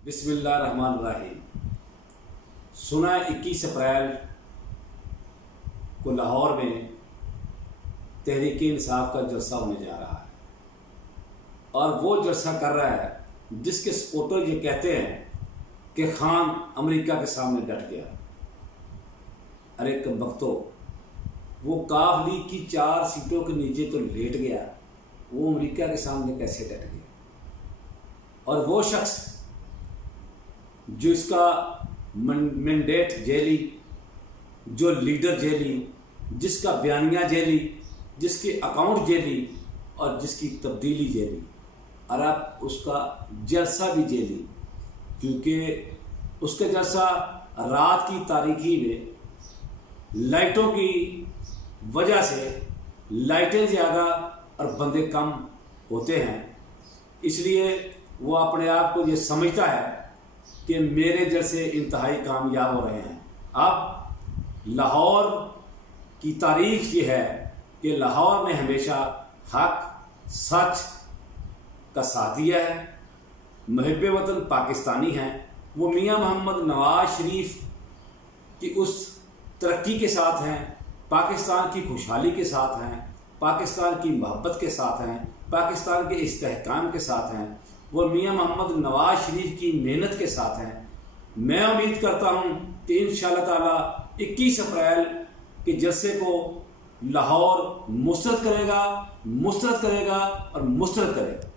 बिस्मिल्लाहिर्रहमानिर्रहीम। सुना 21 अप्रैल को लाहौर में तहरीक इंसाफ का जलसा होने जा रहा है और वो जलसा कर रहा है जिसके सपोर्टर ये कहते हैं कि खान अमेरिका के सामने डट गया। अरे कमबख्तो, वो काफ लीग की 4 सीटों के नीचे तो लेट गया, वो अमेरिका के सामने कैसे डट गया? और वो शख्स जो इसका मैंडेट जेली, जो लीडर जेली, जिसका बयानिया जेली, जिसके अकाउंट जेली और जिसकी तब्दीली जेली, और अब उसका जलसा भी जेली, क्योंकि उसका जलसा रात की तारीकी में लाइटों की वजह से लाइटें ज़्यादा और बंदे कम होते हैं, इसलिए वो अपने आप को ये समझता है कि मेरे जैसे इंतहाई कामयाब हो रहे हैं। अब लाहौर की तारीख ये है कि लाहौर में हमेशा हक सच का साथ दिया है। मुहिब वतन पाकिस्तानी हैं, वो मियाँ मोहम्मद नवाज शरीफ की उस तरक्की के साथ हैं, पाकिस्तान की खुशहाली के साथ हैं, पाकिस्तान की मोहब्बत के साथ हैं, पाकिस्तान के इस्तेहकाम के साथ हैं, वो मियाँ मोहम्मद नवाज शरीफ की मेहनत के साथ हैं। मैं उम्मीद करता हूँ कि इंशाअल्लाह ताला 21 अप्रैल के जलसे को लाहौर मुस्तरद करेगा और मुस्तरद करेगा।